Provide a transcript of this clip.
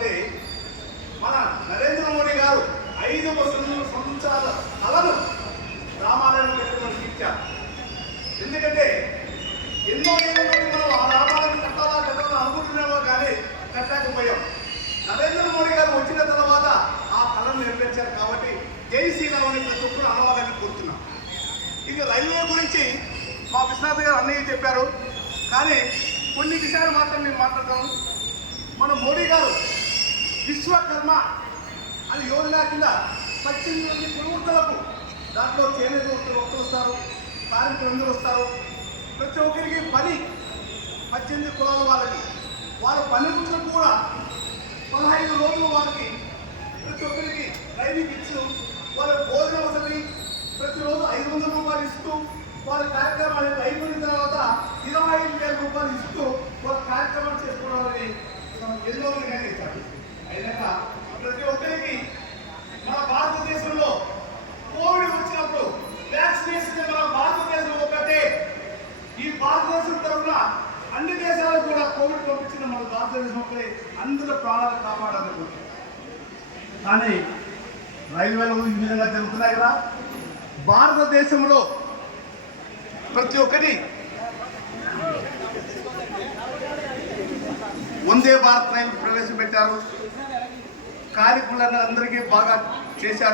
అంటే మన నరేంద్ర మోడీ గారు ఐదు సంవత్సరాల కలను రామాలయంలో పెట్టడం తీర్చారు. ఎందుకంటే ఎన్నో ఏళ్ళ మనం ఆ రామాలయం కట్టాలా కట్టాలని అనుకుంటున్నామో కానీ కట్టలేకపోయాం నరేంద్ర మోడీ గారు వచ్చిన తర్వాత ఆ కళను నిర్మించారు కాబట్టి జై అనే ప్రతి ఒక్కరు అనవాలని కోరుతున్నాం. ఇది రైల్వే గురించి మా విశ్వనాథ్ గారు అన్నయ్య చెప్పారు. కానీ కొన్ని విషయాలు మాత్రం మేము మాట్లాడతాము విశ్వకర్మ అని యోజన కింద పద్దెనిమిది మంది దాంట్లో చేనేత వృత్తులు వస్తారు కార్మికులు అందరూ వస్తారు. ప్రతి ఒక్కరికి పని పద్దెనిమిది కులాల వాళ్ళకి వాళ్ళ పని వృత్తులకు కూడా పదహైదు రోజులు వాళ్ళకి ప్రతి ఒక్కరికి ట్రైనింగ్ ఇచ్చు వాళ్ళ భోజన వసతి ప్రతిరోజు ఐదు వందల రూపాయలు ఇస్తూ వాళ్ళ కార్యక్రమాలు అయిపోయిన తర్వాత ఇరవై ఐదు వేల రూపాయలు ఇస్తూ వాళ్ళ కార్యక్రమాలు చేసుకోవడానికి ఎన్నో కానీ ఇస్తారు అయినాక ప్రతి ఒక్కరికి మన భారతదేశంలో కోవిడ్ వచ్చినప్పుడు వ్యాక్సినేషన్ మన భారతదేశం ఒకటే ఈ భారతదేశం తరఫున అన్ని దేశాలకు కూడా కోవిడ్ పంపించిన మన అందరూ ప్రాణాలు కాపాడాలనుకుంటున్నారు కానీ రైల్వేలు ఈ విధంగా జరుగుతున్నాయి కదా. భారతదేశంలో ప్రతి ఒక్కటి వందే భారత్ రైలు ప్రవేశపెట్టారు. కార్యక్రమాలందరికీ బాగా చేశారు.